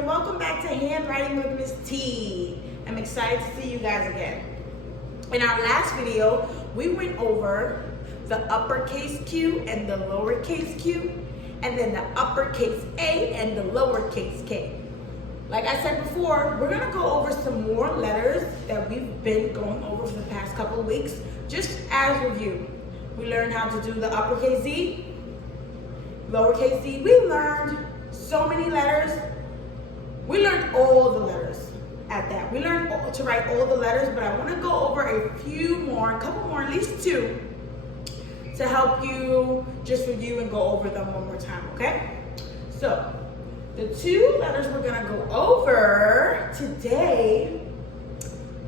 and welcome back to Handwriting with Miss T. I'm excited to see you guys again. In our last video, we went over the uppercase Q and the lowercase q, and then the uppercase A and the lowercase k. Like I said before, we're gonna go over some more letters that we've been going over for the past couple of weeks, just as review. We learned how to do the uppercase Z, lowercase z. We learned so many letters. We learned all the letters at that. We learned to write all the letters, but I want to go over a few more, a couple more, at least two, to help you just review and go over them one more time, okay? So, the two letters we're going to go over today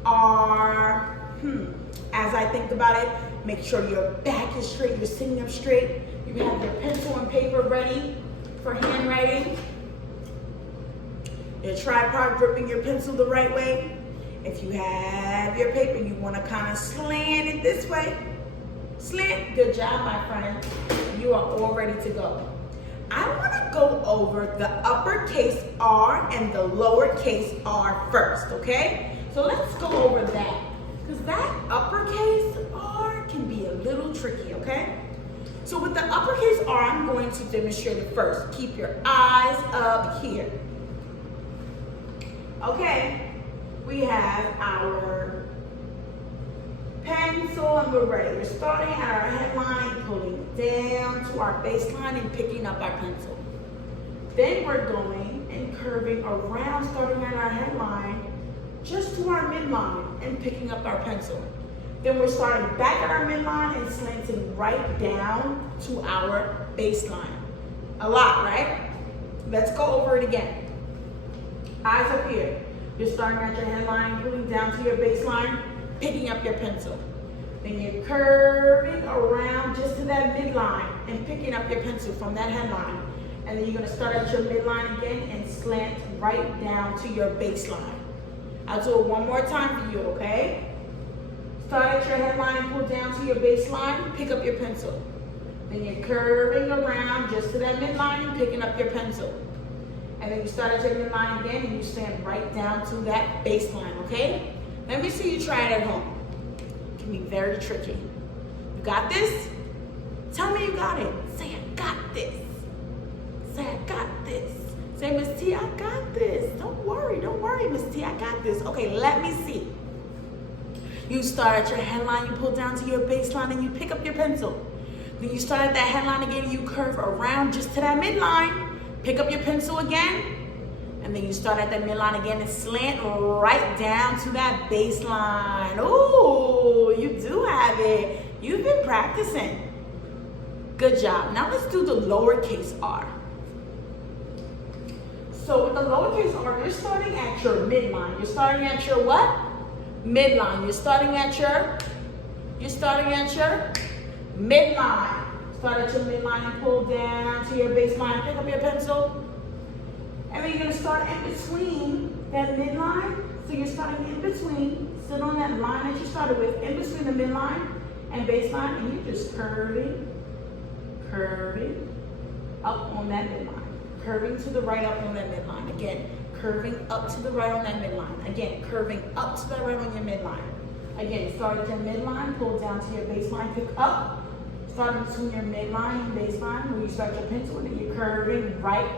are, as I think about it, make sure your back is straight, you're sitting up straight, you have your pencil and paper ready for handwriting. Your tripod gripping your pencil the right way. If you have your paper, you want to kind of slant it this way. Slant, good job, my friend. You are all ready to go. I want to go over the uppercase R and the lowercase r first, okay? So let's go over that, because that uppercase R can be a little tricky, okay? So with the uppercase R, I'm going to demonstrate it first. Keep your eyes up here. Okay, we have our pencil and we're ready. We're starting at our headline, pulling down to our baseline and picking up our pencil. Then we're going and curving around, starting at our headline, just to our midline and picking up our pencil. Then we're starting back at our midline and slanting right down to our baseline. A lot, right? Let's go over it again. Eyes up here. You're starting at your headline, pulling down to your baseline, picking up your pencil. Then you're curving around just to that midline and picking up your pencil from that headline. And then you're going to start at your midline again and slant right down to your baseline. I'll do it one more time for you, okay? Start at your headline and pull down to your baseline, pick up your pencil. Then you're curving around just to that midline and picking up your pencil. And then you start at your midline again and you stand right down to that baseline, okay? Let me see you try it at home. It can be very tricky. You got this? Tell me you got it. Say, I got this. Say, I got this. Say, Miss T, I got this. Don't worry, Miss T, I got this. Okay, let me see. You start at your headline, you pull down to your baseline, and you pick up your pencil. Then you start at that headline again, and you curve around just to that midline. Pick up your pencil again, and then you start at that midline again and slant right down to that baseline. Ooh, you do have it. You've been practicing. Good job. Now let's do the lowercase r. So with the lowercase r, you're starting at your midline. You're starting at your what? Midline. You're starting at your midline. Start at your midline and pull down to your baseline. Pick up your pencil. And then you're going to start in between that midline. So you're starting in between. Sit on that line that you started with, in between the midline and baseline. And you're just curving up on that midline. Curving to the right up on that midline. Again, curving up to the right on that midline. Again, curving up to the right on your midline. Again, start at your midline, pull down to your baseline, pick up. Start between your midline and baseline where you start your pencil, and then you're curving right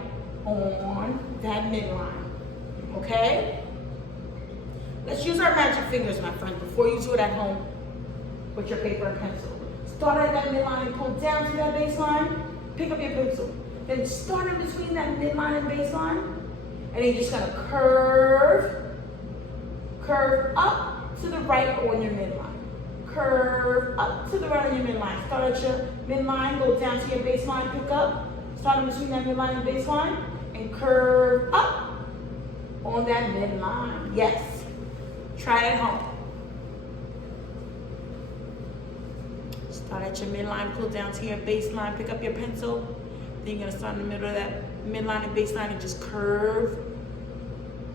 on that midline. Okay? Let's use our magic fingers, my friends, before you do it at home with your paper and pencil. Start at that midline and pull down to that baseline, pick up your pencil. Then start in between that midline and baseline, and then you're just gonna curve up to the right on your midline. Curve up to the right on your midline. Start at your midline, go down to your baseline, pick up, start in between that midline and baseline, and curve up on that midline. Yes. Try it at home. Start at your midline, pull down to your baseline, pick up your pencil. Then you're gonna start in the middle of that midline and baseline and just curve.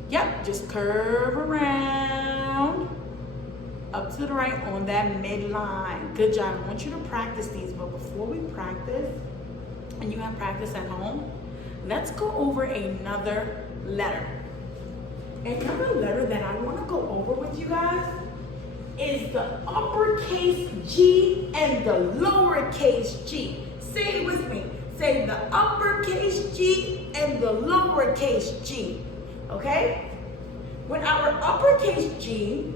Yep, just curve around up to the right on that midline. Good job. I want you to practice these, but before we practice, and you have practice at home, let's go over another letter. Another letter that I want to go over with you guys is the uppercase G and the lowercase g. Say it with me. Say the uppercase G and the lowercase g. Okay? With our uppercase G,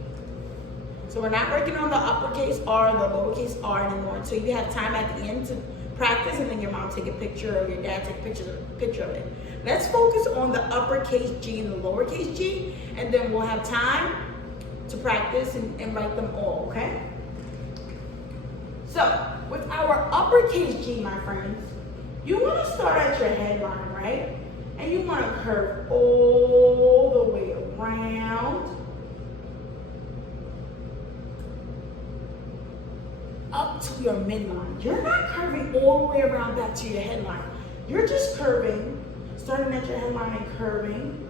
so we're not working on the uppercase R and the lowercase r anymore. So you have time at the end to practice, and then your mom take a picture or your dad take a picture of it. Let's focus on the uppercase G and the lowercase g, and then we'll have time to practice and write them all, okay? So, with our uppercase G, my friends, you want to start at your headline, right? And you want to curve all the way around, up to your midline. You're not curving all the way around back to your headline. You're just curving, starting at your headline and curving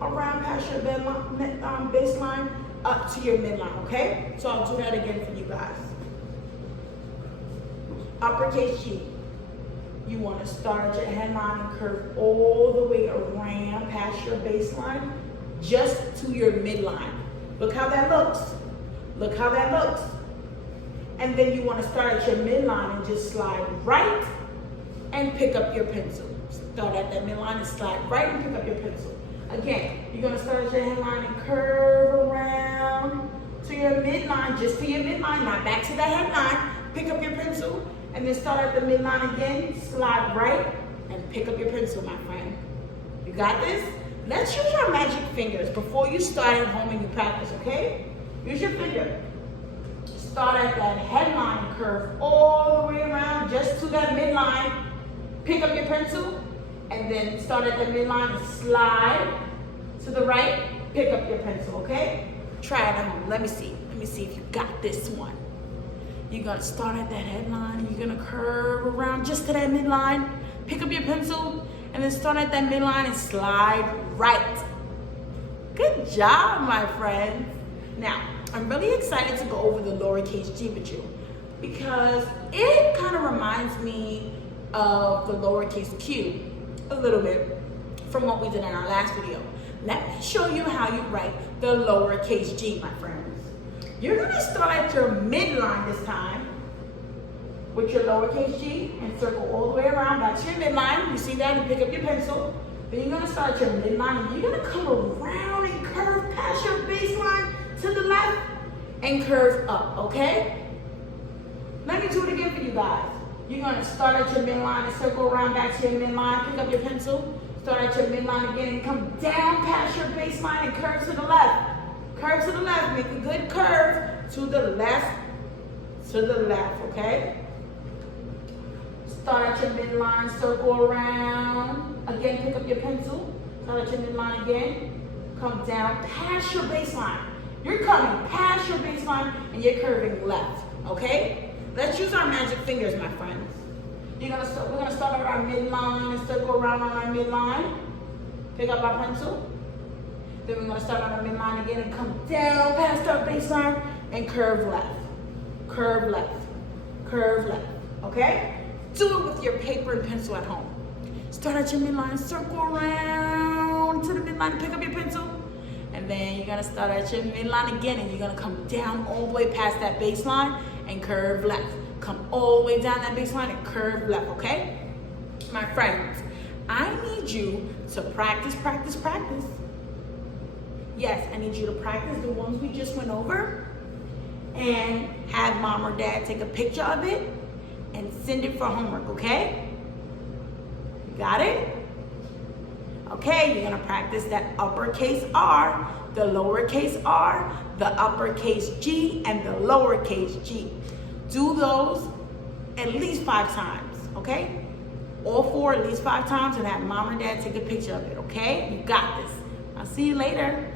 around past your baseline up to your midline, okay? So I'll do that again for you guys. Uppercase G. You want to start at your headline and curve all the way around past your baseline just to your midline. Look how that looks. Look how that looks. And then you want to start at your midline and just slide right and pick up your pencil. Start at that midline and slide right and pick up your pencil. Again, you're going to start at your headline and curve around to your midline, just to your midline, not back to the headline. Pick up your pencil and then start at the midline again, slide right and pick up your pencil, my friend. You got this? Let's use our magic fingers before you start at home and you practice, okay? Use your finger. Start at that headline, curve all the way around just to that midline. Pick up your pencil and then start at the midline and slide to the right. Pick up your pencil, okay? Try it at home. Let me see. Let me see if you got this one. You're going to start at that headline and you're going to curve around just to that midline. Pick up your pencil and then start at that midline and slide right. Good job, my friends. Now, I'm really excited to go over the lowercase g with you because it kind of reminds me of the lowercase q a little bit from what we did in our last video. Let me show you how you write the lowercase g, my friends. You're going to start at your midline this time with your lowercase g and circle all the way around back to your midline. You see that? And pick up your pencil. Then you're going to start at your midline and you're going to come around and curve past your baseline to the left and curve up, okay? Let me do it again for you guys. You're going to start at your midline and circle around back to your midline. Pick up your pencil. Start at your midline again and come down past your baseline and curve to the left. Curve to the left. Make a good curve to the left, okay? Start at your midline, circle around. Again, pick up your pencil. Start at your midline again. Come down past your baseline. You're coming past your baseline and you're curving left, okay? Let's use our magic fingers, my friends. We're gonna start at our midline and circle around on our midline. Pick up our pencil. Then we're gonna start on our midline again and come down past our baseline and curve left. Curve left. Curve left. Okay? Do it with your paper and pencil at home. Start at your midline, circle around to the midline and pick up your pencil. And then you're gonna start at your midline again and you're gonna come down all the way past that baseline and curve left. Come all the way down that baseline and curve left, okay? My friends, I need you to practice, practice, practice. Yes, I need you to practice the ones we just went over and have mom or dad take a picture of it and send it for homework, okay? You got it? Okay, you're gonna practice that uppercase R, the lowercase r, the uppercase G, and the lowercase g. Do those at least 5 times, okay? All 4 at least 5 times and have mom or dad take a picture of it, okay? You got this. I'll see you later.